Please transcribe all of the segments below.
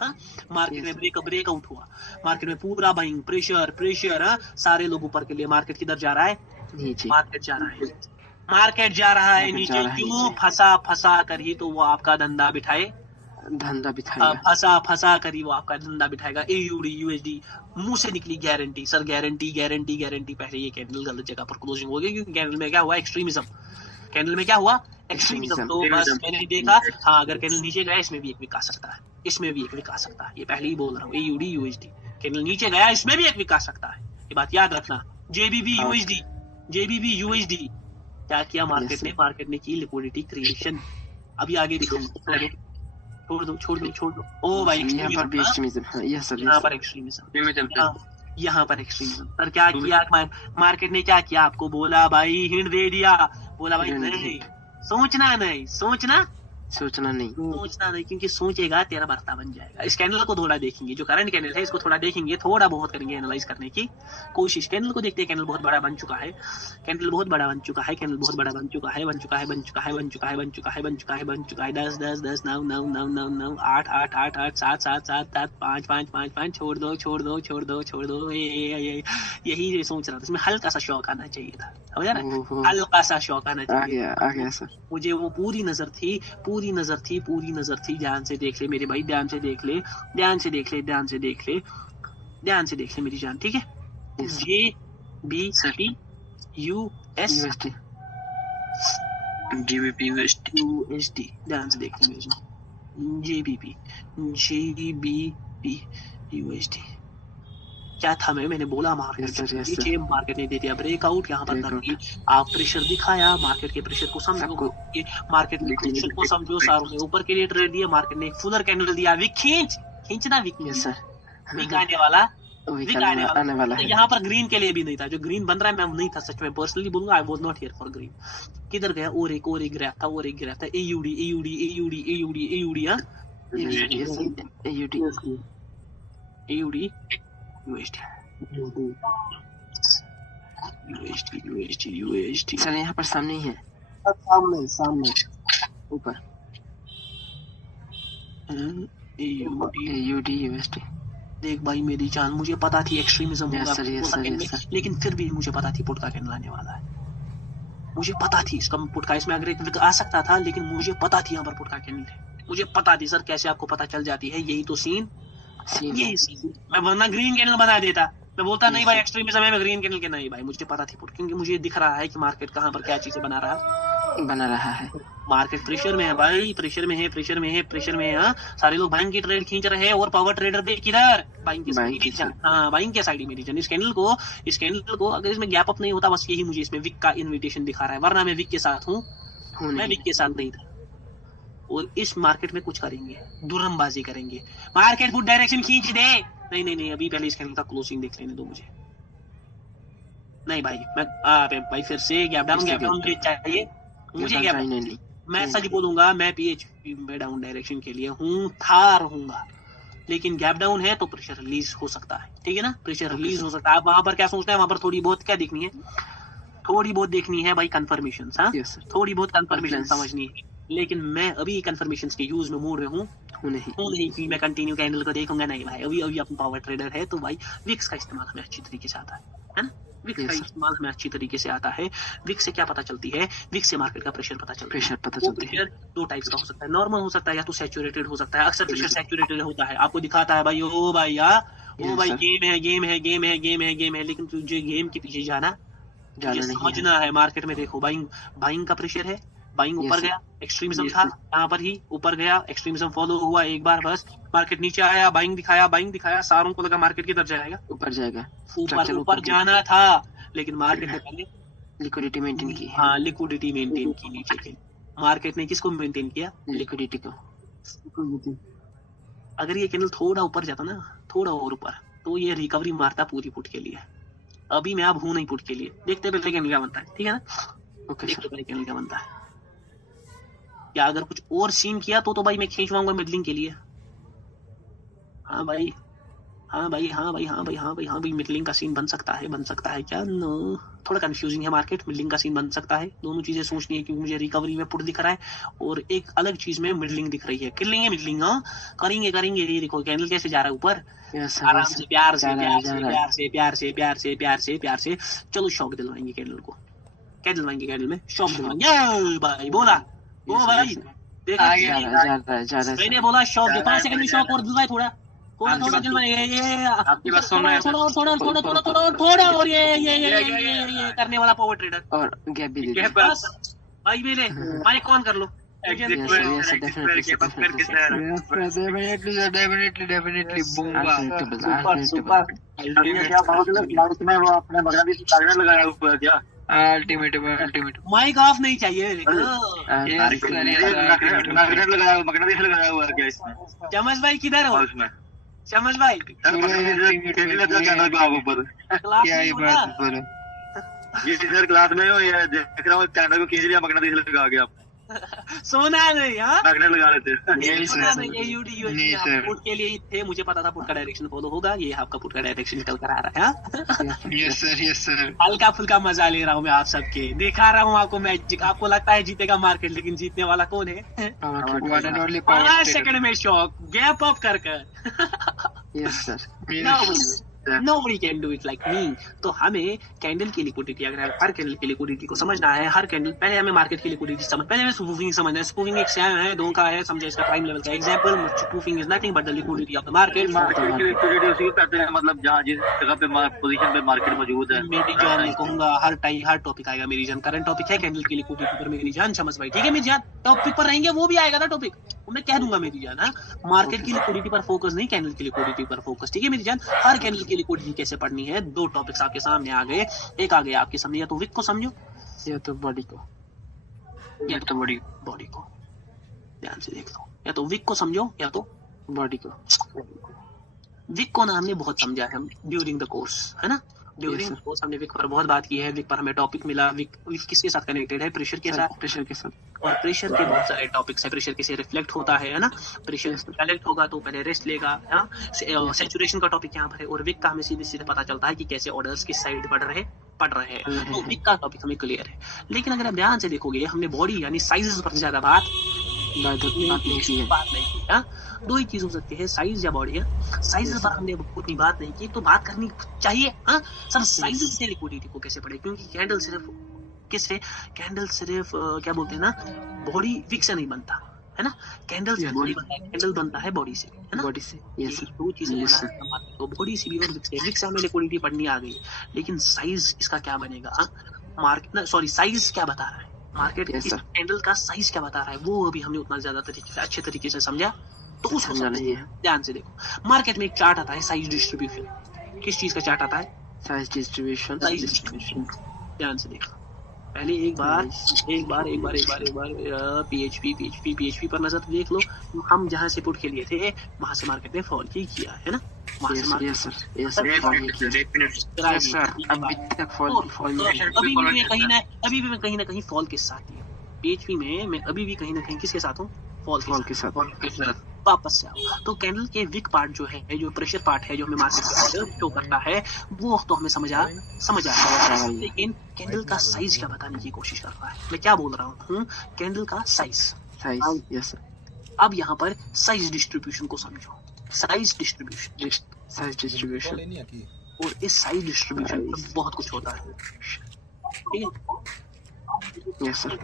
हाँ, मार्केट में ब्रेकआउट हुआ, मार्केट में पूरा बाइंग प्रेशर सारे लोग ऊपर के लिए, मार्केट किधर जा रहा है, नीचे, मार्केट जा रहा है नीचे, क्यों, फंसा कर ही तो वो आपका धंधा बिठाएगा, फंसा कर ही वो आपका धंधा बिठाएगा। AUD USD मुंह से निकली गारंटी, सर गारंटी, पहले ये कैंडल गलत जगह पर क्लोजिंग हो गई, क्योंकि कैंडल में क्या हुआ, एक्सट्रीमिज्म, कैंडल में क्या हुआ, एक्सट्रीमिज्म। तो बस मैंने देखा, हाँ अगर कैंडल नीचे गया इसमें भी एक विक आ सकता है, इसमें भी एक विक आ सकता है, ये पहले ही बोल रहा हूँ। AUD USD कैंडल नीचे गया, इसमें भी एक विक आ सकता है, ये बात याद रखना। JBP USD क्या किया मार्केट ने, मार्केट ने की लिक्विडिटी क्रिएशन। अभी आगे दिखाऊंगा, छोड़ दो। ओ भाई यहाँ पर एक्सट्रीमिज्म, यहाँ पर एक्सट्रीमिज्म सर क्या किया मार्केट ने, क्या किया, आपको बोला भाई, हिंट दे दिया, बोला भाई नहीं, सोचना नहीं, क्योंकि सोचेगा तेरा बर्ता बन जाएगा। इस कैंडल को थोड़ा देखेंगे, जो करंट कैंडल है इसको थोड़ा देखेंगे, थोड़ा बहुत करेंगे एनालाइज करने की कोशिश। कैंडल को देखते हैं, कैंडल बहुत बड़ा बन चुका है, कैंडल बहुत बड़ा बन चुका है, 10 9 8 7 5 5 छोड़ दो, यही सोच रहा था, इसमें हल्का सा शौक आना चाहिए था, हल्का सा शौक आना चाहिए। आ गया सर, मुझे वो पूरी नजर थी, ध्यान से देख ले मेरे भाई, ध्यान से देख ले मेरी जान, ठीक है। JBP USD ध्यान से देख ले मेरी जान, JBP USD क्या था, मैंने बोला मार्केट ने दे दिया ब्रेकआउट, यहाँ पर आप प्रेशर दिखाया, मार्केट के प्रेशर को समझो, मार्केट के प्रेशर को समझो, सारों ने ऊपर के लिए ट्रेड दिया, मार्केट ने एक फुलर कैंडल दिया, विक खींचना विक आने वाला है। यहाँ पर ग्रीन के लिए भी नहीं था, जो ग्रीन बन रहा है मैं नहीं था, सच में पर्सनली बोलूंगा, I was not here for green. किधर गया, और एक ग्राफ था, AUD USD सर यहाँ पर सामने ही है, सामने ऊपर AUD USD। देख भाई मेरी जान, मुझे पता थी एक्सट्रीमिज्म होगा, लेकिन फिर भी मुझे पता थी पुट का कैंडल आने वाला है, मुझे पता थी इसका पुट का, इसमें अगर एक विक आ सकता था, लेकिन मुझे पता थी यहाँ पर पुट का कैंडल है, मुझे पता थी। सर कैसे आपको पता चल जाती है, यही तो सीन। मैं वरना ग्रीन कैंडल बना देता, मैं बोलता नहीं भाई एक्सट्रीमिज्म है, मैं ग्रीन कैंडल के नहीं भाई, मुझे पता थी पुट, क्योंकि मुझे दिख रहा है कि मार्केट कहाँ पर क्या चीजें बना रहा है। मार्केट प्रेशर में है भाई, प्रेशर में है, हाँ। सारे लोग बाइंग की ट्रेड खींच रहे हैं, और पावर ट्रेडर देख किधर, बाइंग के साइड मेरी जान। इस कैंडल को अगर इसमें गैप अप नहीं होता, बस यही मुझे इसमें विक का इन्विटेशन दिखा रहा है, वरना मैं विक के साथ हूँ, मैं विक के साथ नहीं था। और इस मार्केट में कुछ करेंगे, दुरमबाजी करेंगे, मार्केट फुट डायरेक्शन खींच दे, नहीं, अभी पहले इस कैंडल का क्लोजिंग देख लेने दो मुझे। नहीं भाई, मैं भाई फिर से गैप डाउन चाहिए मुझे, मैं सच बोलूंगा, मैं PHP में डाउन डायरेक्शन के लिए रहूंगा, लेकिन गैप डाउन है तो प्रेशर रिलीज हो सकता है, ठीक है ना, प्रेशर रिलीज हो सकता है। आप वहां पर क्या सोचते हैं, वहां पर थोड़ी बहुत क्या देखनी है, भाई कंफर्मेशन, थोड़ी बहुत कंफर्मेशन समझनी है, लेकिन मैं अभी कंफर्मेशन के यूज में मूड में हूँ नहीं कि मैं कंटिन्यू कैंडल को देखूंगा, नहीं भाई, अभी अपन पावर ट्रेडर है, तो भाई विक्स का इस्तेमाल हमें अच्छी तरीके से आता है ना, विक्स का इस्तेमाल हमें अच्छी तरीके से आता है। विक्स से क्या पता चलती है, विक्स से मार्केट का प्रेशर पता चलता है। दो टाइप्स का हो सकता है, नॉर्मल हो सकता है या तो सैचुरेटेड हो सकता है। अक्सर प्रेशर सैचुरेटेड होता है, आपको दिखाता है भाई ओ भाई गेम है, लेकिन तुझे गेम के पीछे जाना समझना है। मार्केट में देखो बाइंग का प्रेशर है, बाइंग ऊपर गया, एक्सट्रीमिज्म था, यहाँ पर ही ऊपर गया, एक्सट्रीमिज्म फॉलो हुआ एक बार, बस मार्केट नीचे आया, बाइंग दिखाया, सारों को लगा मार्केट किधर जाएगा, ऊपर जाना था, लेकिन मार्केट ने पहले लिक्विडिटी मेंटेन की। हाँ, लिक्विडिटी मेंटेन की नीचे के। मार्केट ने किसको मेंटेन किया, लिक्विडिटी को। अगर ये कैंडल थोड़ा ऊपर जाता ना, थोड़ा और ऊपर, तो ये रिकवरी मारता पूरी पुट के लिए। अभी मैं अब हूं नहीं पुट के लिए, देखते पहले कैंडल क्या बनता है, ठीक है ना, देखते पहले कैंडल क्या बनता है। या अगर कुछ और सीन किया तो भाई मैं खींचवाऊंगा मिडलिंग के लिए। हाँ भाई, हाँ भाई, हाँ भाई, हाँ भाई, हाँ भाई, हाँ भाई, मिडलिंग का सीन बन सकता है क्या? नो, थोड़ा कंफ्यूजिंग है मार्केट। मिडलिंग का सीन बन सकता है, दोनों चीजें सोचनी है, क्योंकि मुझे रिकवरी में पुट दिख रहा है और एक अलग चीज में मिडलिंग दिख रही है। किलिंग है मिडलिंग, हाँ करेंगे करेंगे। ये देखो कैंडल कैसे जा रहा है ऊपर, यस सर, आराम यस से, सर, प्यार से, जा रहा है, प्यार जा से, रहा है। प्यार से, प्यार से, प्यार से, प्यार से, प्यार से। चलो शॉक दिलवाएंगे कैंडल को, क्या दिलवाएंगे कैंडल में? शॉक दिलवाएंगे। ये भाई बोला, ओ यस सर, भाई यस सर, देखा, जा रहा है, जा रहा है, जा रहा है मैंने सर। बोला शॉक दे, 5 सेकंड में शॉक और दिलवाए। थोड़ा थोड़ा आपकी थोड़ा बात दिलवाए। ये आपकी बात सुन रहे हैं थोड़ा सर। और थोड़ा और थोड़ा थोड़ा थोड़ा और थोड़ा और ये करने वाला पावर ट्रेडर। और गैप भी दे गैप दीजिए। बस भाई मेरे माइक ऑन कर लो। Yes, sir, yes, sir, definitely, sir, definitely, sir. Definitely बूंगा। Unpredictable. उसमें वो अपने बांग्लादेश मैग्नेट लगाया हुआ है क्या? अल्टीमेट माइक ऑफ नहीं चाहिए। मैग्नेट लगाया हुआ है क्या इसमें? चमच भाई किधर हो? उसमें चमच भाई आप ऊपर क्लास क्या में ही हो ना? बात बोलो। ये सर क्लास में हो या देख रहा हूँ कैमरा को खींच लिया, मैग्नेट लगा गया, सोना नहीं, हाँ मैग्नेट लगा रहे थे। यही सोना सर। नहीं, ये यूडी नहीं सर। पुट के लिए ही थे। मुझे पता था पुट का डायरेक्शन फॉलो होगा। ये आपका पुट का डायरेक्शन निकल कर आ रहा है, हाँ? Yes sir. हल्का फुल्का मजा ले रहा हूँ मैं आप सबके, दिखा रहा हूँ आपको मैजिक। आपको लगता है जीतेगा मार्केट, लेकिन जीतने वाला कौन है? One and only 5 power second में शॉक, गैप अप कर कर। Yes, sir. Nobody can do it like me। तो हमें कैंडल की लिक्विडिटी, अगर हर कैंडल की लिक्विडिटी को समझना है, हर कैंडल पहले हमें मार्केट की लिक्विडिटी पहले हमें स्पूफिंग समझना है। स्पूफिंग एक सैम है, दो का है, समझे इसका प्राइम लेवल का example. Spoofing is nothing but the liquidity of the market. Market की लिक्विडिटी उसी को कहते हैं, मतलब जहाँ जिस जगह पे पोजीशन पे मार्केट मौजूद है। मेरी जान, मैं कहूंगा हर टॉपिक आएगा मेरी जान। करंट टॉपिक है कैंडल की लिक्विडिटी पर मेरी जान, समझ भाई, ठीक है मेरी जान? टॉपिक पर रहेंगे वो भी आएगा ना टॉपिक, मैं कह दूंगा मेरी जान। हाँ, मार्केट की लिक्विडिटी पर फोकस नहीं, कैंडल की लिक्विडिटी पर फोकस, ठीक है मेरी जान? हर कैंडल की लिक्विडिटी कैसे पढ़नी है, 2 टॉपिक्स आपके सामने आ गए। एक आ गया आपके सामने, या तो विक को समझो या तो बॉडी को, या तो बॉडी को। ध्यान से देख लो, या तो विक को समझो या तो बॉडी को। विक को ना हमने बहुत समझा है ड्यूरिंग द कोर्स, है ना? During Yes, sir. कोर्स हमने विक पर बहुत बात की है। विक पर हमें टॉपिक मिला। विक किसके साथ कनेक्टेड है? प्रेशर के साथ। प्रेशर के साथ। और प्रेशर के बहुत सारे टॉपिक्स है। प्रेशर कैसे रिफ्लेक्ट होता है ना? प्रेशर कलेक्ट होगा तो पहले रेस्ट लेगा, हाँ? सैचुरेशन का टॉपिक यहाँ पर है। और विक का हमें सीधे सीधे पता चलता है कि कैसे ऑर्डर्स किस साइड पड़ रहे हैं। तो विक का टॉपिक हमें क्लियर है। लेकिन अगर आप ध्यान से देखोगे, हमने बॉडी यानी साइजेस पर ज्यादा बात नहीं की, हाँ? 2 ही चीज हो सकती है, साइज या बॉडी। साइज पर हमने उतनी बात नहीं की, तो बात करनी चाहिए, हाँ? सर साइज से लिक्विडिटी को कैसे पढ़े? क्योंकि कैंडल सिर्फ क्या बोलते हैं ना, बॉडी विक से नहीं बनता है ना? कैंडल से बॉडी बनता है, कैंडल बनता है बॉडी से, है ना? बॉडी से। यस, 2 चीजें बना, तो बॉडी से भी और विक से हमें लिक्विडिटी पढ़नी आ गई। लेकिन साइज इसका क्या बनेगा? साइज क्या बता रहा है मार्केट? Yes, sir. कैंडल का साइज क्या बता रहा है, वो अभी हमने उतना ज्यादा अच्छे तरीके से समझा, तो उसको समझा नहीं है। ध्यान से देखो। मार्केट में एक चार्ट आता है, साइज डिस्ट्रीब्यूशन। किस चीज का चार्ट आता है? Size distribution. ध्यान से देखो। पहले एक बार पीएचपी पर नजर देख लो। हम जहां से पुट के लिए थे, वहां से मार्केट ने फॉल किया है ना? वहां से मार्केट यस सर, अभी तक फॉल अभी भी मैं कहीं ना कहीं फॉल के साथ ही हूँ। पीएचपी में मैं अभी भी कहीं ना कहीं किसके साथ हूँ? फॉल के साथ। वापस से आओ तो कैंडल के विक पार्ट जो है, जो प्रेशर पार्ट है, जो हमें मार्केट में शो करता है, वो तो हमें समझ आ रहा है। लेकिन कैंडल का साइज क्या बताने की कोशिश कर रहा है? मैं क्या बोल रहा हूँ? कैंडल का साइज। यस। अब यहाँ पर साइज डिस्ट्रीब्यूशन को समझो। साइज डिस्ट्रीब्यूशन और इस साइज डिस्ट्रीब्यूशन में बहुत कुछ होता है, ठीक है? Yes sir.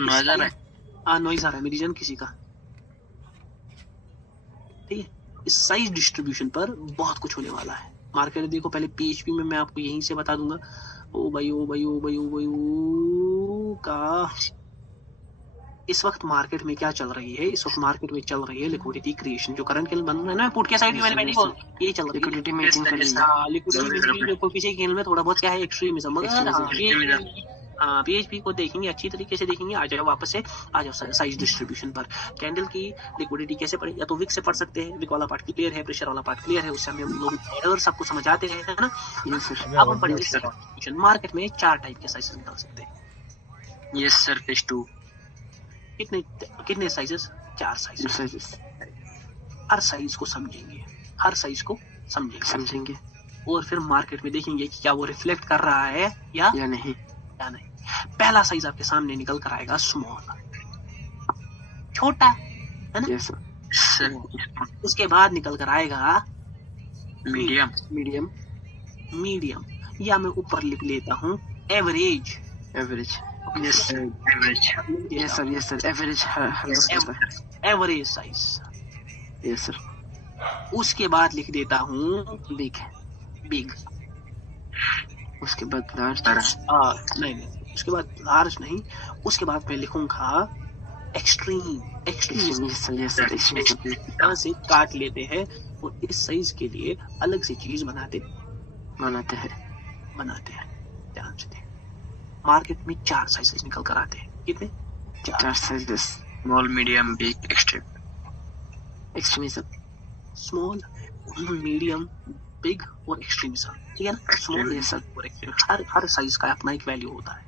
नॉइज आ रहा है? हाँ, नॉइज आ रहा है मेरी जान किसी का, ठीक है? इस साइज डिस्ट्रीब्यूशन पर बहुत कुछ होने वाला है। मार्केट देखो, पहले पीएचपी में मैं आपको यहीं से बता दूंगा। ओ भाई का इस वक्त मार्केट में क्या चल रही है? इस वक्त मार्केट में चल रही है लिक्विडिटी क्रिएशन। जो करंट कैंडल बन रहा है ना, पुट के साइड में मैंने बोल ये चल रही है लिक्विडिटी मेकिंग कर रही है। हाँ, लिक्विडिटी जो पीछे कैंडल में थोड़ा बहुत क्या है, एक्सट्रीमिज्म। मगर हाँ, पीएचपी को देखेंगे, अच्छी तरीके से देखेंगे। आ जाओ वापस से, आ जाओ साइज डिस्ट्रीब्यूशन पर। कैंडल की लिक्विडिटी कैसे पढ़े? या तो विक से पढ़ सकते हैं, विक वाला पार्ट क्लियर है, प्रेशर वाला पार्ट क्लियर है, उससे हम लोग सबको समझाते हैं, है ना? अब हम पढ़ेंगे डिस्ट्रीब्यूशन। मार्केट में 4 टाइप के साइज निकाल सकते हैं। Yes sir, phase 2। कितने साइजेस? 4 साइजेस। हर साइज को समझेंगे, हर साइज को समझेंगे समझेंगे और फिर मार्केट में देखेंगे कि क्या वो रिफ्लेक्ट कर रहा है या नहीं। नहीं। पहला साइज आपके सामने निकल कर आएगा स्मॉल, छोटा, है ना। Yes sir. उसके बाद निकल कर आएगा मीडियम। मीडियम। मीडियम, या मैं ऊपर लिख लेता हूँ average. Average. Yes sir, average. Yes sir, yes sir, average हर होता है। Average size. Yes sir. उसके बाद लिख देता हूँ बिग। बिग। उसके बाद लार्ज। नहीं, उसके बाद लार्ज नहीं, उसके बाद मैं लिखूंगा extreme. Extreme yes sir, yes sir, extreme. यहाँ से काट लेते हैं और इस साइज के लिए अलग से चीज बनाते हैं। ध्यान से देख, मार्केट में 4 साइजेस निकल कर आते हैं। कितने? 4 sizes. Small, medium, big, extreme. Extremism. Small, medium, big और एक्सट्रीमिज्म, ठीक है ना। Small Yes, sir. और एक्सट्रीम, हर साइज का अपना एक वैल्यू होता है।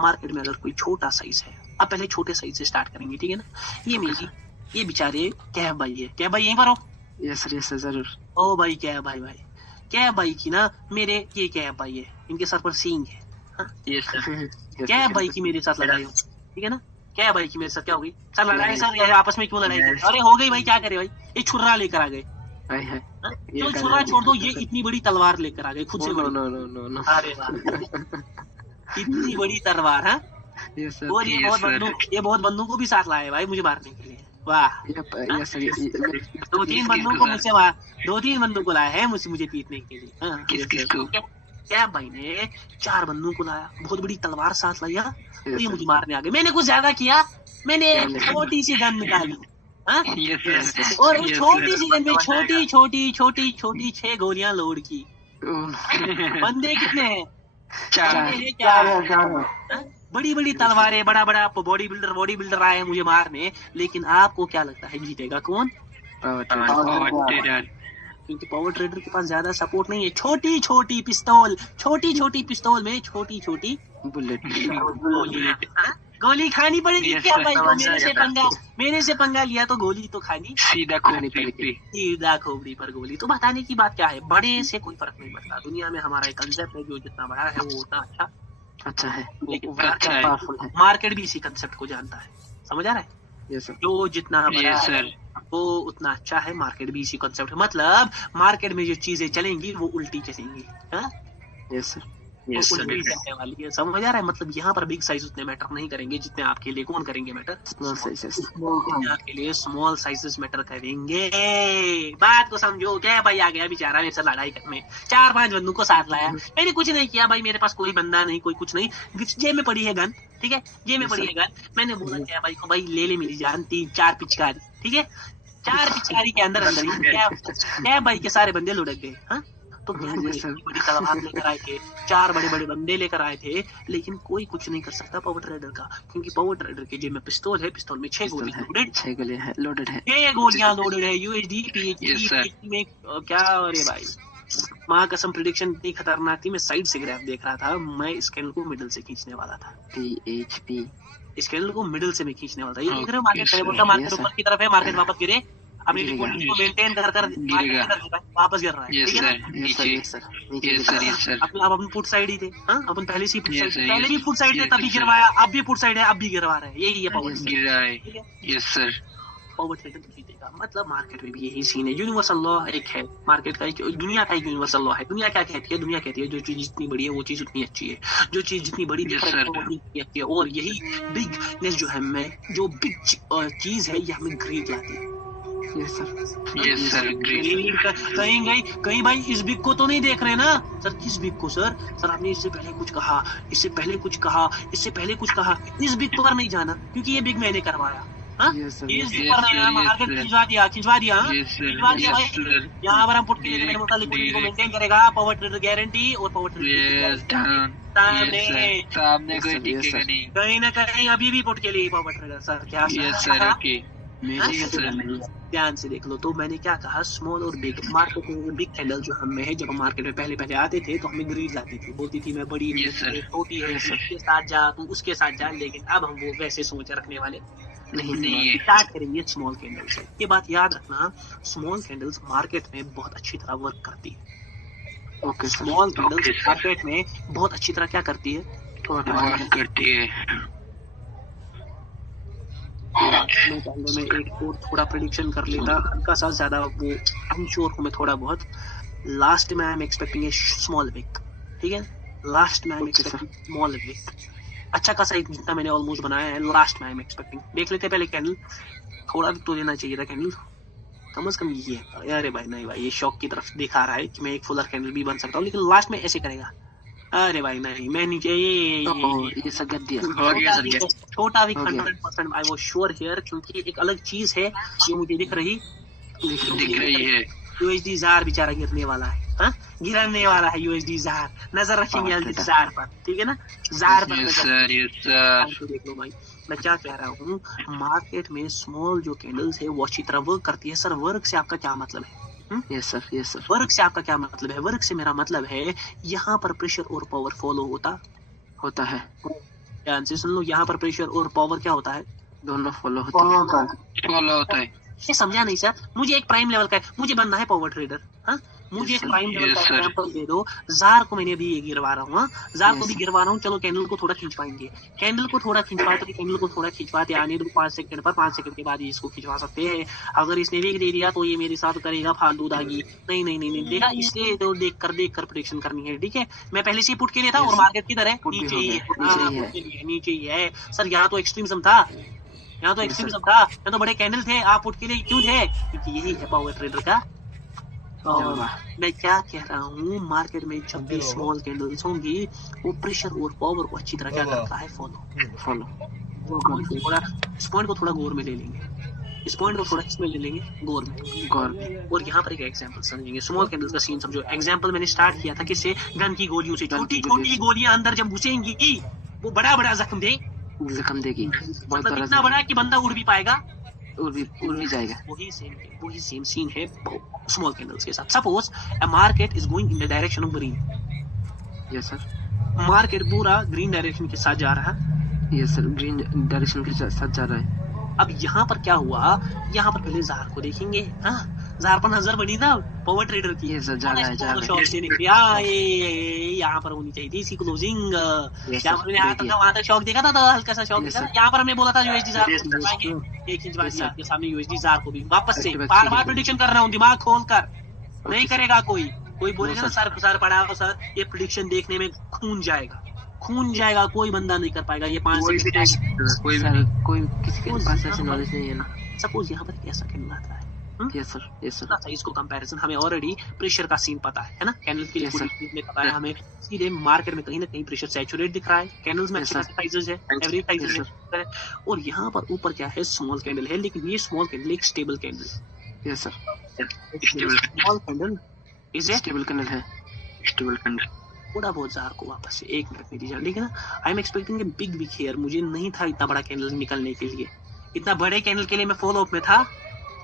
मार्केट में अगर कोई छोटा साइज है, अब पहले छोटे साइज से स्टार्ट करेंगे, ठीक है ना। ये बेचारे कैब भाई है, कैब भाई यहीं पर हो। यस सर, यस सर, जरूर। ओ भाई कैब भाई की ना मेरे ये कैब भाई है, इनके सर पर सींग है। Yes sir. कैब भाई की मेरे साथ लड़ाई हो, ठीक है ना। कैब भाई की मेरे साथ क्या हो गई सर? लड़ाई सर, ये आपस में क्यों लड़ाई कर? अरे हो गई भाई, क्या करे भाई, ये छुर्रा लेकर आ गए। है चलो छुरा छोड़ दो, ये इतनी बड़ी तलवार लेकर आ गए खुद से। No no no no no. अरे वाह, इतनी बड़ी तलवार है। Yes sir. और ये बहुत बंदूकों भी साथ लाए भाई मुझे मारने के लिए। वाह, यस सर। 2-3 बंदूकों मुझसे वहाँ 2-3 बंदूकों लाए हैं मुझे पीटने के लिए। हाँ। किसको? क्या भाई ने 4 बंदूकों लाया, बहुत बड़ी तलवार साथ लाया, तो ये मुझे मारने आ गए। मैंने कुछ ज्यादा किया, मैंने छोटी सी गन निकाली। Yes sir. और उस छोटी सी गन में छोटी 6 गोलियां लोड की। बंदे कितने हैं? 4। बड़ी तलवारें, बड़ा बॉडी बिल्डर आए हैं मुझे मारने। लेकिन आपको क्या लगता है जीतेगा कौन? क्योंकि पावर ट्रेडर के पास ज्यादा सपोर्ट नहीं है। छोटी पिस्तौल में छोटी बुलेट। गोली खानी पड़ेगी क्या भाई को? मेरे से पंगा लिया तो गोली तो खानी सीधा खोपड़ी पर गोली। तो बताने की बात क्या है, बड़े से कोई फर्क नहीं पड़ता। दुनिया में हमारा एक कंसेप्ट है, जो जितना बड़ा है वो उतना अच्छा है, लेकिन पावरफुल है। मार्केट भी इसी कंसेप्ट को जानता है, समझ आ रहा है। Yes sir. जो जितना बड़ा है वो उतना अच्छा है। मार्केट भी इसी कंसेप्ट है, मतलब मार्केट में जो चीजें चलेंगी वो उल्टी चलेंगी। Yes sir. उल्टी चलने वाली है, समझ आ रहा है। मतलब यहाँ पर बिग साइज उतने मैटर नहीं करेंगे जितने आपके लिए कौन करेंगे मैटर? Small sizes. आपके लिए स्मॉल साइजेस मैटर करेंगे। बात को समझो। क्या भाई आ गया बेचारा मेरे से लड़ाई करने, 4-5 बंदों को साथ लाया। मैंने कुछ नहीं किया भाई, मेरे पास कोई बंदा नहीं, कोई कुछ नहीं, जेब में पड़ी है गन, ठीक है, जेब में पड़ी है गन। मैंने बोला क्या भाई को, भाई ले मेरी जान, 3-4 पिचकारी, ठीक है। 4 पिचकारी के अंदर क्या भाई के सारे बंदे लुढ़क गए। हाँ, तो बड़ी तलवार लेकर आए थे, 4 बड़े बंदे लेकर आए थे, लेकिन कोई कुछ नहीं कर सकता पावर ट्रेडर का, क्योंकि पावर ट्रेडर के जेब में पिस्तौल है, पिस्तौल में 6 गोली लोडेड, 6 गोलियां लोडेड है, 6 गोलियां लोडेड है। यूएसडी पीएचडी में क्या? अरे भाई माँ कसम, प्रेडिक्शन इतनी खतरनाक थी। मैं साइड से ग्राफ देख रहा था, मैं इस कैंडल को मिडिल से खींचने वाला था। PHP इस कैंडल को मिडिल से मैं खींचने वाला था। ये देख रहे हो मार्केट मार्केट ऊपर की तरफ है, मार्केट वापस गिरे, अपनी लिक्विडिटी को मेंटेन कर वापस गिर रहा है, ठीक है। अब अपन फुट साइड ही थे। हाँ, अपन पहले से पहले भी फुट साइड थे, तभी गिरवाया, अब भी फुट साइड है, अब भी गिरवा रहे हैं। यही है पावर ट्रेडर जीतेगा। मतलब मार्केट में भी यही सीन है। यूनिवर्सल लॉ एक है मार्केट का, दुनिया का एक यूनिवर्सल लॉ है। दुनिया क्या कहती है? दुनिया कहती है जो चीज जितनी बड़ी है वो चीज उतनी अच्छी है, जो चीज जितनी बड़ी है वो उतनी अच्छी है। और यही बिगनेस जो है, मैं जो बिग चीज है, ये हमें ग्रीड लाती है। कहीं भाई इस बिग को तो नहीं देख रहे ना सर? किस बिग को सर आपने इससे पहले कुछ कहा, इससे पहले कुछ कहा, इससे पहले कुछ कहा। इस बिग पर नहीं जाना, क्योंकि ये बिग मैंने करवाया। इस बिग पर मार्केट खिंचवा दिया भाई। यहाँ पर हम पुट के लिक्विडिटी को मेंटेन करेगा पावर ट्रेडर गारंटी। और पावर ट्रेडर सामने कहीं ना कहीं अभी भी पुट के लिए पावर ट्रेडर सर क्या? ध्यान से देख लो। तो मैंने क्या कहा, स्मॉल और बिग। मार्केट में बिग कैंडल जो हमें है, जब हम मार्केट में पहले आते थे तो हमें ग्रीड लाती थी, बोलती थी मैं बड़ी छोटी है, उसके साथ जा, तू उसके साथ जा। लेकिन अब हम वो वैसे सोच रखने वाले नहीं स्टार्ट करेंगे स्मॉल कैंडल से। ये बात याद रखना, स्मॉल कैंडल्स मार्केट में बहुत अच्छी तरह वर्क करती है। Okay sir. Small candles Okay, sir. Market में बहुत अच्छी तरह क्या करती है? वर्क करती है। मैं पहले में एक और थोड़ा प्रेडिक्शन कर लेता, हल्का सा, ज्यादा वो अनश्योर हूँ मैं थोड़ा बहुत। लास्ट में I am expecting a small wick, ठीक है? लास्ट में I am expecting small wick, अच्छा खासा एक जितना मैंने ऑलमोस्ट बनाया है, लास्ट में आई एम एक्सपेक्टिंग। देख लेते हैं पहले कैंडल, थोड़ा भी तो देना चाहिए था कैंडल, कम से कम ये। अरे भाई नहीं भाई, ये शॉक की तरफ दिखा रहा है कि मैं एक फुलर कैंडल भी बन सकता हूँ, लेकिन लास्ट में ऐसे करेगा। अरे भाई नहीं, मैं नीचे ये सगत दिया। हो गया सर गया। छोटा भी हो गया। 100% आई वाज श्योर हियर, क्योंकि एक अलग चीज है जो मुझे दिख रही है। यूएसडी जार बेचारा गिरने वाला है, हाँ? गिरने वाला है यूएसडी जार, नजर रखेंगे जार पर, ठीक है ना? जार पर यस नजर सर, यस सर। तो देख लो भाई, मैं क्या कह रहा हूँ, मार्केट में स्मॉल जो कैंडल्स है वो अच्छी तरह वर्क करती है। सर वर्क से आपका क्या मतलब है? Yes sir, yes sir. Work से आपका क्या मतलब है? वर्क से मेरा मतलब है यहाँ पर प्रेशर और पावर फॉलो होता है। ध्यान से सुन लो, यहाँ पर प्रेशर और पावर क्या होता है? दोनों फॉलो होता है। फॉलो होता है। ये समझा नहीं सर? मुझे एक प्राइम लेवल का है, मुझे बनना है पावर ट्रेडर, हाँ? मुझे एक प्राइम लेवल का Yes, sir. एग्जांपल दे दो। जार को मैंने अभी ये गिरवा रहा हूँ, हाँ? जार को भी गिरवा रहा हूँ, चलो कैंडल को थोड़ा खिंचवाएंगे। कैंडल को थोड़ा खिंचवाते, कैंडल को थोड़ा खिंचवाते आने दो 5 सेकंड पर, 5 सेकंड के बाद ही इसको खिंचवा सकते हैं। अगर इसने वेग दे दिया तो ये मेरे साथ करेगा फालतू दागी। नहीं नहीं नहीं नहीं, देखा, इसलिए तो देख कर प्रेडिक्शन करनी है, ठीक है? मैं पहले से पुट के लिए था और मार्केट किधर है? Put भी नीचे हो ही गया, है, नीचे हाँ, ही है। put के लिए नीचे ही है। सर यहाँ तो एक्सट्रीमिज्म था, यहाँ तो एक्सट्रीमिज्म था, यहाँ तो बड़े कैंडल थे, आप पुट के लिए क्यों थे? क्योंकि यही है पावर ट्रेडर का। और मैं क्या कह रहा हूँ, मार्केट में जब भी स्मॉल कैंडल्स होंगी वो प्रेशर और पावर को अच्छी तरह क्या करता है? फॉलो। थोड़ा इस पॉइंट को थोड़ा गौर में ले लेंगे, इस पॉइंट को थोड़ा इसमें ले लेंगे गौर में। और यहाँ पर एक एग्जांपल समझेंगे, स्मॉल कैंडल्स का सीन समझो। एग्जांपल मैंने स्टार्ट किया था किससे? गन की गोलियों से। छोटी छोटी गोलियां अंदर जब घुसेंगी वो बड़ा बड़ा जख्म देगी, बहुत मतलब इतना बड़ा कि बंदा उड़ भी पाएगा, उड़ भी जाएगा। वही सेम सीन है स्मॉल कैंडल्स के साथ। Suppose a market is going in the direction of green. Yes sir. Market पूरा ग्रीन डायरेक्शन के साथ जा रहा है। यस सर, ग्रीन डायरेक्शन के साथ जा रहा है। अब यहाँ पर क्या हुआ? यहाँ पर पहले जार को देखेंगे, हाँ? जार पर नजर बनी ना पावर ट्रेडर की। ये सर जा रहा है। यहाँ पर होनी चाहिए थी इसी क्लोजिंग। Yes, यहाँ पर मैंने हाथ रखा, वहां तक शॉक देखा था, तो हल्का सा शॉक Yes, देखा था। sir. यहाँ पर हमने बोला था यूएसडी जार Yes, को sir. खिंचवाएंगे, एक खिंचवा Yes, दिया sir. आपके सामने यूएसडी जार को भी वापस से। Activate बार करिए। बार प्रेडिक्शन कर रहा हूँ, दिमाग खोल कर। नहीं sir. करेगा कोई बोलेगा ना No, सर पड़ा हो सर, ये प्रेडिक्शन देखने में खून जाएगा, कोई बंदा नहीं कर पाएगा ये 5 सेकंड। कोई सर कोई किसी के पास ऐसी नॉलेज नहीं है ना। सपोज यहाँ पर कैसा कैंडल आता है, yes sir, yes sir. Size को कंपैरिजन हमें ऑलरेडी प्रेशर का सीन पता है ना? कैंडल के लिए Yes, sir. पूरी चीज में पता है हमें। सीधे मार्केट में कहीं ना कहीं प्रेशर सैचुरेट दिख रहा है, कैंडल्स में Yes, अच्छे sir. साइजेस है, एवरेज साइजेस Yes, है। और यहाँ पर ऊपर क्या है? स्मॉल कैंडल है, लेकिन ये स्मॉल कैंडल एक stable candle. Yes sir, small candle is a stable candle है। Stable candle. थोड़ा बहुत जार को वापस से 1 मिनट में दीजिए, लेकिन I am expecting a big wick here. मुझे नहीं था इतना बड़ा कैंडल निकलने के लिए, इतना बड़े कैंडल के लिए मैं फॉलो अप में था।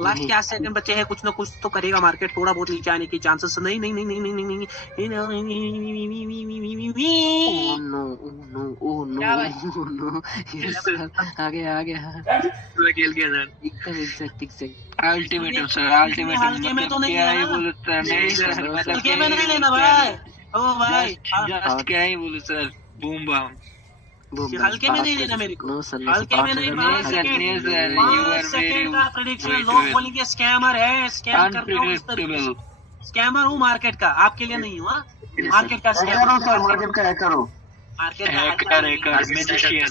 लास्ट के 8 सेकंड बचे हैं, कुछ ना कुछ तो करेगा मार्केट, थोड़ा बहुत नीचे आने के चांसेस। नहीं नहीं नहीं नहीं नहीं नहीं नहीं oh no, oh no, oh no, क्या भाई? Oh no. यस सर, आ गया। खेल गया सर। एकदम एग्जैक्ट। Ultimatum sir, ultimatum. हल्के में तो नहीं क्या ही है ना? बोलूं सर, नहीं सर, मतलब हल्के में नहीं लेना भाई। ओ भाई, जस्ट क्या ही बोलूं सर, बूम बम। हल्के में नहीं लेना मेरे को। नो सर, हल्के में नहीं, 5 नहीं, second sir, you are 5 second का very प्रेडिक्शन। wait, लोग wait. बोलेंगे स्कैमर है, स्कैम करता हूँ इस तरीके अनप्रेडिक्टेबल। से। स्कैमर हूँ मार्केट का, आपके लिए नहीं हुआ। मार्केट का स्कैमर, मार्केट का हैकर हो। Market hacker magician.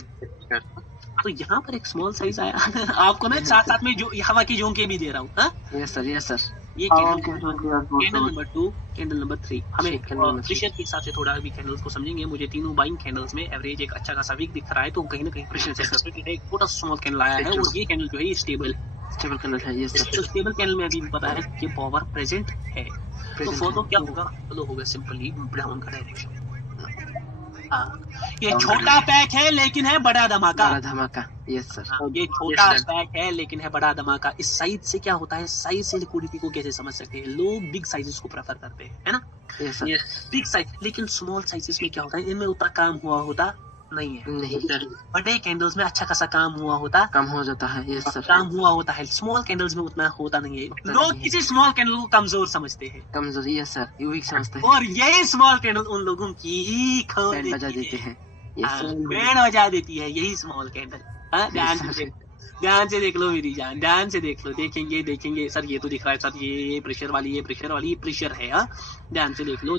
तो यहाँ पर एक स्मॉल साइज आया आपको मैं साथ साथ में जो हवा की झोंके भी दे रहा हूँ, हाँ? Yes sir, yes sir. ये कैंडल नंबर 2, कैंडल नंबर 3। हमें कैंडल नंबर 3। प्रेशर के हिसाब से थोड़ा भी कैंडल्स को समझेंगे। मुझे तीनों बाइंग कैंडल्स में एवरेज एक अच्छा खासा वीक दिख रहा है, तो कहीं ना कहीं प्रेशर से एक छोटा स्मॉल कैंडल आया है, और ये कैंडल जो है स्टेबल कैंडल है। Yes sir. तो स्टेबल कैंडल में अभी भी पता है कि पावर प्रेजेंट है। तो फॉलो क्या होगा? फॉलो होगा सिंपली ब्राउन का डायरेक्शन। हाँ, ये छोटा पैक है लेकिन है बड़ा धमाका। बड़ा धमाका। Yes sir. हाँ, ये छोटा पैक है लेकिन है बड़ा धमाका। इस साइज से क्या होता है? साइज से लिक्विडिटी को कैसे समझ सकते हैं? लोग बिग साइजेस को प्रेफर करते हैं, है ना? Yes sir. बिग साइज, लेकिन स्मॉल साइजेस में क्या होता है? इनमें उतना काम हुआ होता नहीं है। नहीं बड़े कैंडल्स में अच्छा खासा काम हुआ होता, कम हो जाता है। यस सर, काम हुआ होता है। स्मॉल कैंडल्स में उतना होता नहीं है। नहीं लोग है। किसी स्मॉल कैंडल को कमजोर समझते हैं कमजोरी। यस सर, ये वीक समझते हैं, और यही स्मॉल कैंडल उन लोगों की खो बैंड बजा देती देते है। हैं। यस सर, बैंड बजा देती है यही स्मॉल कैंडल। ध्यान से देख लो मेरी जान, ध्यान से देख लो। देखेंगे सर ये तो दिख रहा है सर, ये प्रेशर वाली, ये प्रेशर है। हाँ, ध्यान से देख लो,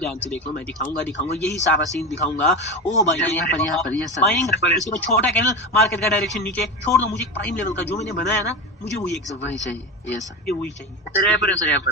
मैं दिखाऊंगा यही सारा सीन दिखाऊंगा। ओ भाई यहाँ पर यस सर, इसमें छोटा कैंडल, मार्केट का डायरेक्शन नीचे छोड़ दो, मुझे प्राइम लेवल का जो मैंने बनाया ना, मुझे वही वही चाहिए। यस सर, वही चाहिए। सर यहाँ पर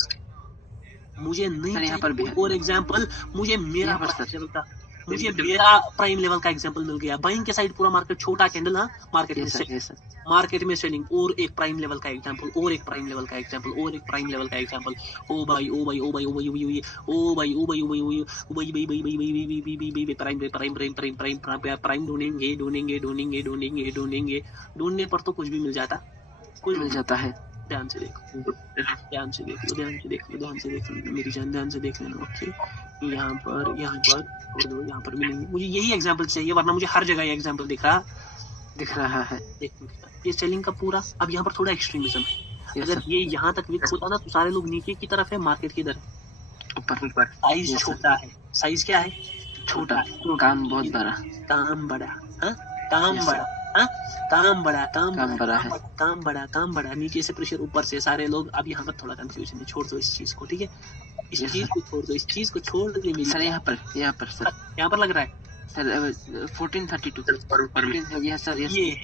मुझे नहीं सर, यहाँ पर भी है। और एग्जांपल मुझे मेरा यहाँ पर सर। लेवल का, मुझे मेरा प्राइम लेवल का एग्जांपल मिल गया। बाइंग के साइड पूरा मार्केट छोटा कैंडल। हाँ, मार्केट यस सर, में यस सर, मार्केट में सेलिंग और एक प्राइम लेवल का एग्जांपल, और एक प्राइम लेवल का एग्जांपल, और एक प्राइम लेवल का एग्जांपल। ओ भाई ओ भाई ओ भाई ओ भाई ओ भाई ओ भाई ओ भाई ओ भाई ओ भाई भाई भाई भाई भाई prime prime prime prime prime prime ढूंढने पर तो कुछ भी मिल जाता, कुछ मिल जाता है। ध्यान से देखो मेरी जान, ध्यान से देख लेना। ओके, यहाँ पर छोड़ दो, यहाँ पर भी नहीं। मुझे यही एग्जांपल चाहिए, वरना मुझे हर जगह ये एग्जांपल दिख रहा है। देखो ये सेलिंग का पूरा। अब यहाँ पर थोड़ा एक्सट्रीमिज्म है। अगर ये यहाँ तक विक होता ना तो सारे लोग नीचे की तरफ है, मार्केट की तरफ ऊपर। साइज छोटा है। साइज क्या है? छोटा। काम बहुत बड़ा। काम बड़ा। हाँ, काम बड़ा। हाँ, काम बड़ा। नीचे से प्रेशर, ऊपर से सारे लोग। अब यहाँ पर थोड़ा कंफ्यूजन है, छोड़ दो इस चीज को, ठीक है? इस चीज को छोड़ दो। सर यहाँ पर सर, यहाँ पर लग रहा है सर 1432 ये सर, ये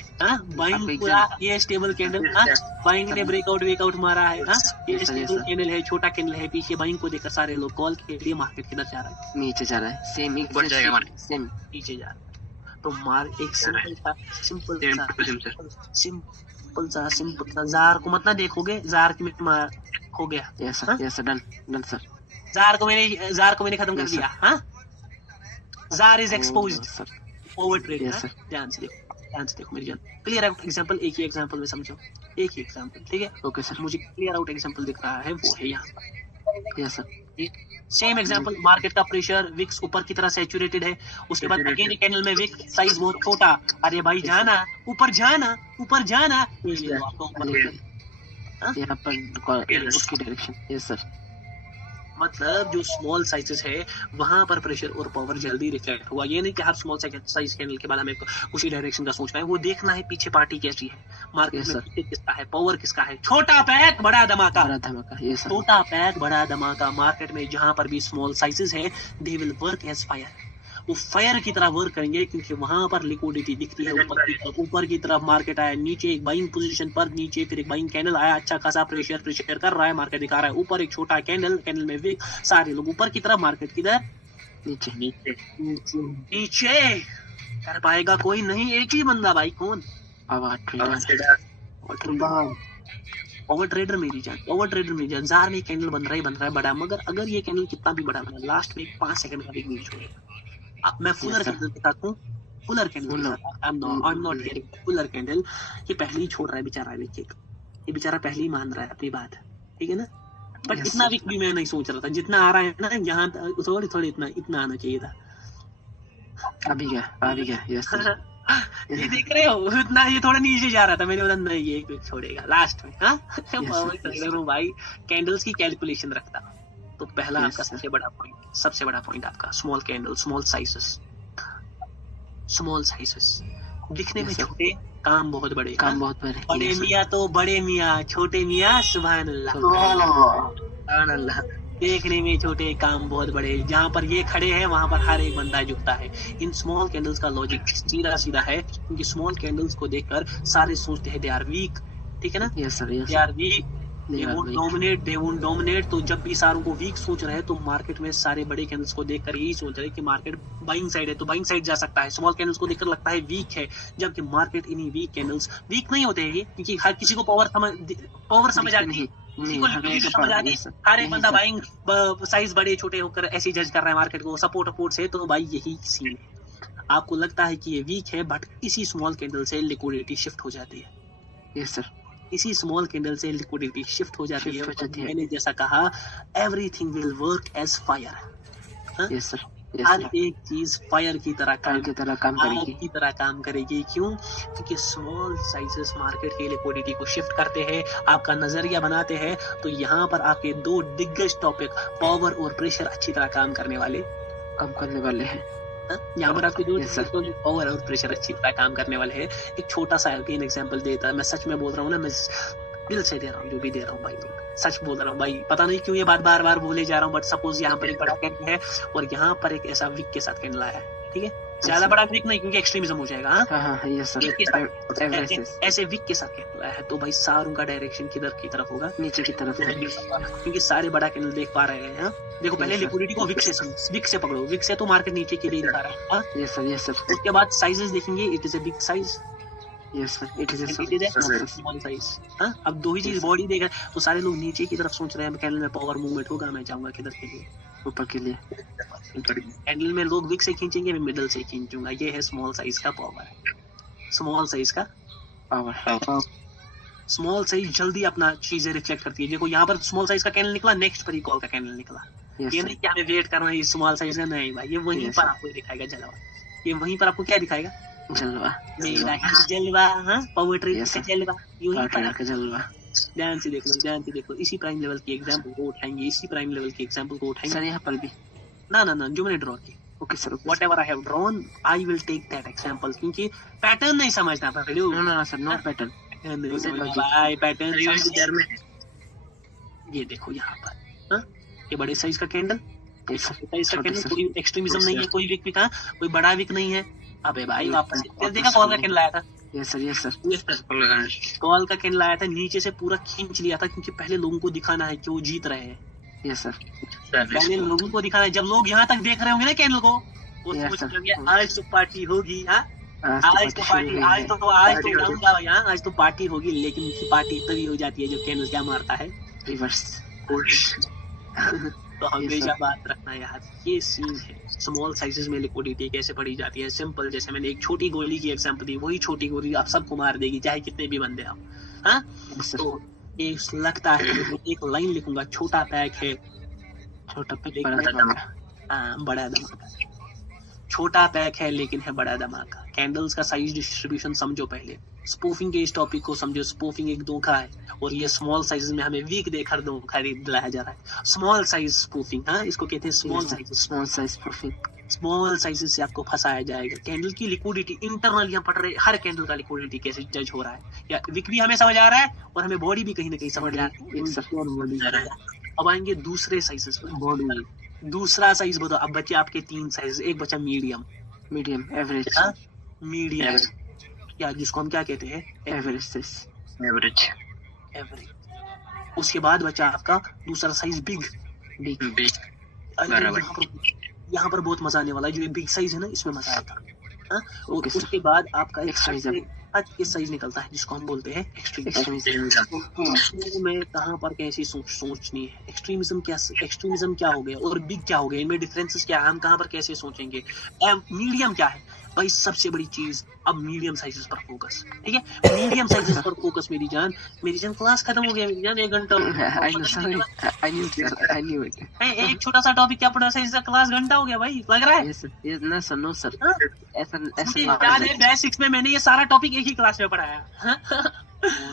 बाइंग पूरा, ये स्टेबल कैंडल। बाइंग ने ब्रेकआउट मारा है। ये स्टेबल कैंडल है, छोटा कैंडल है। पीछे बाइंग को देखकर सारे लोग कॉल के लिए मार्केट किधर जा रहा है? नीचे जा रहा है। सेम नीचे जा रहा है। तो एक सिंपल सा जार को मत ना देखोगे, जार की हो गया। Yes sir, done sir. Jar को मैंने खत्म कर दिया। हाँ, jar is exposed, over trade. ध्यान से देखो मेरी जान। क्लियर आउट एग्जांपल, एक ही एग्जांपल में समझो, एक ही एग्जांपल, ठीक है? ओके सर, मुझे क्लियर आउट एग्जांपल दिख रहा है, वो है यहाँ पर। Yes sir, same example, market का प्रेशर, विक्स ऊपर की तरह सैचुरेटेड है। उसके बाद अगेन कैंडल में विक साइज बहुत छोटा। अरे भाई जाना ऊपर, जाना। यहाँ पर उसकी डायरेक्शन। यस सर, मतलब जो स्मॉल साइजेस है वहां पर प्रेशर और पावर जल्दी रिफ्लेक्ट हुआ। ये नहीं कि हर स्मॉल साइज कैंडल के बाद हमें उसी डायरेक्शन का सोचना है, वो देखना है पीछे पार्टी कैसी है, मार्केट में किसका है, पावर किसका है। छोटा पैक बड़ा धमाका। छोटा पैक बड़ा धमाका। मार्केट में जहां पर भी स्मॉल साइजेस है, they will work as fire. वो फायर की तरह वर्क करेंगे, क्योंकि वहां पर लिक्विडिटी दिखती है ऊपर की तरफ। मार्केट आया नीचे, एक बाइंग पोजीशन पर नीचे, फिर एक बाइंग कैंडल आया, अच्छा खासा प्रेशर कर रहा है, मार्केट दिखा रहा है ऊपर। एक छोटा कैंडल में विक, सारे लोग ऊपर की तरफ, मार्केट किधर? नीचे। कर पाएगा कोई नहीं, एक ही बंदा भाई। कौन? ओवर ट्रेडर मेरी जान। जार में कैंडल बन रहा है बड़ा, मगर अगर ये कैंडल कितना भी बड़ा बना, लास्ट में 5 सेकंड का भी बीच छोड़ेगा। मैं फुलर कैंडल दिखाता हूँ। फुलर कैंडल ये पहले ही छोड़ रहा है बेचारा। ये बेचारा पहले ही मान रहा है अपनी बात, ठीक है ना? बट इतना वीक भी मैं नहीं सोच रहा था, जितना आ रहा है ना यहाँ थोड़ी इतना आना चाहिए था। अभी क्या यस ये देख रहे हो, इतना ये थोड़ा नीचे जा रहा था, मैंने बोला नहीं ये छोड़ेगा लास्ट में। हाँ, भाई कैंडल्स की कैलकुलेशन रखता। तो पहला आपका सबसे बड़ा पॉइंट आपका स्मॉल कैंडल, स्मॉल साइजेस दिखने में छोटे, काम बहुत बड़े। बड़े मियाँ तो बड़े मियाँ, छोटे मियाँ सुभान अल्लाह। देखने में छोटे, काम बहुत बड़े। जहाँ पर ये खड़े हैं वहां पर हर एक बंदा झुकता है। इन स्मॉल कैंडल्स का लॉजिक सीधा है, क्योंकि स्मॉल कैंडल्स को देखकर सारे सोचते हैं दे आर वीक, ठीक है ना? They are weak, they won't dominate. तो जब भी सारों को वीक सोच रहे हैं, तो मार्केट में सारे बड़े कैंडल्स को देखकर यही सोच रहे हैं कि मार्केट बाइंग साइड है, तो बाइंग साइड जा सकता है। स्मॉल कैंडल्स को देखकर लगता है वीक है, जबकि मार्केट इन्हीं वीक कैंडल्स, वीक नहीं होते हैं क्योंकि हर किसी को पावर समझ आती है, हर एक बंदा बाइंग साइज बड़े छोटे होकर ऐसे जज कर रहा है मार्केट को, सपोर्ट से। तो भाई यही सीन है। आपको लगता है कि ये वीक है, बट इसी स्मॉल कैंडल से लिक्विडिटी शिफ्ट हो जाती है। यस सर, इसी स्मॉल कैंडल से लिक्विडिटी शिफ्ट हो जाती है। मैंने जैसा कहा, everything will work as fire. Yes sir, Yes, हर sir. एक चीज फायर की तरह काल की तरह काम आग करेगी। की तरह काम करेगी। क्यों? क्योंकि स्मॉल साइजेस मार्केट की लिक्विडिटी को शिफ्ट करते हैं, आपका नजरिया बनाते हैं। तो यहाँ पर आपके दो दिग्गज टॉपिक पावर और प्रेशर अच्छी तरह काम करने वाले, काम करने वाले हैं। यहाँ पर आपके दो Yes, sir. पावर और प्रेशर अच्छी तरह काम करने वाले हैं। एक छोटा सा अगेन एग्जांपल देता है, मैं सच में बोल रहा हूँ ना, मैं दिल से दे रहा हूँ जो भी दे रहा हूँ भाई, लोग सच बोल रहा हूँ भाई। पता नहीं क्यों ये बात बार बार बोले जा रहा हूँ, बट सपोज यहाँ पर एक बड़ा कैंडल है और यहाँ पर एक ऐसा विक के साथ कैंडल आया है, ठीक है, ज्यादा sir. बड़ा विक नहीं क्योंकि एक्सट्रीमिज्म हो जाएगा। हाँ, हाँ, yes, sir. विक के साथ Averages. ऐसे विक के साथ कैंडल आया है, तो भाई सारों का डायरेक्शन किधर की तरफ होगा? नीचे की तरफ है। क्योंकि सारे बड़ा कैंडल देख पा रहे हैं। हाँ? देखो पहले Yes, sir. लिक्विडिटी को विक से पकड़ो, विक से तो मार्केट नीचे के लिए दिखा रहा है। हाँ? Yes, sir. Yes, sir. उसके बाद साइजेस देखेंगे, it is a big size, Yes, sir. It is a it is a small size. Small size. हाँ, अब दो ही चीज Yes, sir. बॉडी देख रहे हैं, तो सारे लोग नीचे की तरफ सोच रहे हैं कैंडल में पावर मूवमेंट होगा, मैं जाऊंगा किधर के लिए? ऊपर के लिए। कैंडल में लोग विक से खींचेंगे, मैं मिडल से खींचूंगा। ये है स्मॉल साइज का पावर, स्मॉल साइज का पावर। स्मॉल साइज जल्दी अपना चीजें रिफ्लेक्ट करती है। देखो यहाँ पर स्मॉल साइज का कैंडल निकला, नेक्स्ट पर ही कॉल का कैंडल निकला। Yes, ये sir. नहीं कि हमें वेट करना है स्मॉल साइज का, नहीं भाई, ये वहीं Yes, पर sir. आपको दिखाएगा जलवा। ये वहीं पर आपको क्या दिखाएगा? जलवा। मेरा ही जलवा। हाँ, पावर ट्रेड Yes, का sir. जलवा यूं ही ट्रेड पर। का जलवा। ध्यान से देख लो, ध्यान से देख लो। इसी प्राइम लेवल की एग्जांपल को उठाएंगे, इसी प्राइम लेवल की एग्जांपल को सर उठाएंगे। यहाँ पर भी। ना जो मैंने ड्रॉ की, okay sir. whatever I have drawn, I will take that example, क्योंकि पैटर्न नहीं समझना पड़ेगा। No sir, no pattern. नहीं समझना भाई, पैटर्न ये देखो यहाँ पर। हाँ, ये बड़े साइज का कैंडल, साइज का कैंडल, कोई एक्सट्रीमिज्म नहीं है, कोई विक भी कहा, कोई बड़ा विक नहीं है। अबे भाई वापस देखा कॉल का कैंडल आया था। Yes sir, yes sir. Call का कैंडल आया था, नीचे से पूरा खींच लिया था, क्योंकि पहले लोगों को दिखाना है कि वो जीत रहे हैं। Yes sir. पहले लोगों को दिखाना है। जब लोग यहाँ तक देख रहे होंगे ना कैंडल को, वो Yes, सोच sir. रहे होंगे आज तो पार्टी होगी। हाँ, आज तो पार्टी, आज तो Party जाऊंगा यहाँ, आज तो पार्टी होगी। लेकिन उनकी पार्टी तभी हो जाती है जब कैंडल क्या मारता है, रिवर्स। तो हमेशा बात रखना यार, ये सीन है। स्मॉल साइजेस में लिक्विडिटी कैसे पड़ी जाती है? सिंपल, जैसे मैंने एक छोटी गोली की एग्जांपल दी, वही छोटी गोली आप सबको मार देगी, चाहे कितने भी बंदे आप। हाँ, तो ये लगता है एक लाइन लिखूंगा, छोटा पैक है, छोटा पैक लेकिन बड़ा धमाका। हाँ, बड़ा धमाका। छोटा पैक है लेकिन है बड़ा धमाका। कैंडल्स का साइज डिस्ट्रीब्यूशन समझो पहले, स्पूफिंग के इस टॉपिक को समझो। स्पूफिंग एक धोखा है, और ये स्मॉल साइज में हमें वीक देकर धोखा दिलाया जा रहा है। स्मॉल साइज स्पूफिंग, हाँ, इसको कहते हैं small size. Small size proofing. Small size से आपको फंसाया जाएगा। कैंडल की लिक्विडिटी इंटरनल यहाँ पढ़ रहे, हर कैंडल का लिक्विडिटी कैसे जज हो रहा है, या विक भी हमें समझ आ रहा है और हमें बॉडी भी कहीं ना कहीं समझ आ रहा है। अब आएंगे दूसरे साइजेस पर। बॉडी। दूसरा साइज बताओ। अब बचे आपके 3 साइज, एक बचा मीडियम। Medium, average. मीडियम या जिसको हम क्या कहते हैं, एवरेज साइज। एवरेज। उसके बाद बचा आपका दूसरा साइज, बिग। बिग। यहाँ पर बहुत मजा आने वाला है। जो बिग साइज है ना, इसमें मजा आएगा। हाँ? और Okay, sir. उसके बाद आपका एक Extremism. साइज निकलता है जिसको हम बोलते हैं एक्सट्रीमिज्म। एक्सट्रीमिज्म। में कहाँ पर कैसी सोचनी है, एक्सट्रीमिज्म क्या हो गया और बिग क्या हो गया, इनमें डिफरेंसेस क्या है, हम कहाँ पर कैसे सोचेंगे। मीडियम क्या है भाई, सबसे बड़ी चीज। अब मीडियम साइजेस पर फोकस, ठीक है, मीडियम साइजेस पर फोकस। मेरी जान क्लास खत्म हो गया मेरी जान, 1 घंटा I know, sorry. I knew it. एक छोटा सा टॉपिक क्या पढ़ा है, क्लास घंटा हो गया भाई, लग रहा है। Yes, sir. Yes, no sir, no sir. हाँ? ऐसा मुझे ना याद है बेसिक्स में मैंने ये सारा टॉपिक एक ही क्लास में पढ़ाया। हाँ?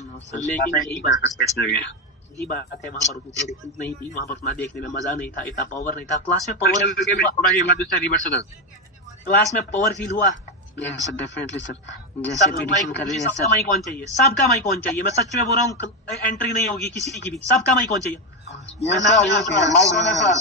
No, sir. लेकिन यही बात है, वहाँ पर उतनी नहीं थी, वहाँ पर उतना देखने में मजा नहीं था, इतना पावर नहीं था। क्लास में पावर फील हुआ। Yes, sir, definitely, sir. जैसे सबका prediction कर रहे हैं, सबका माइक कौन चाहिए, सबका माइक कौन चाहिए। मैं सच में बोल रहा हूँ, एंट्री नहीं होगी किसी की भी, सबका माइक कौन चाहिए। Yes, sir. Yes, sir. Mic on है, sir.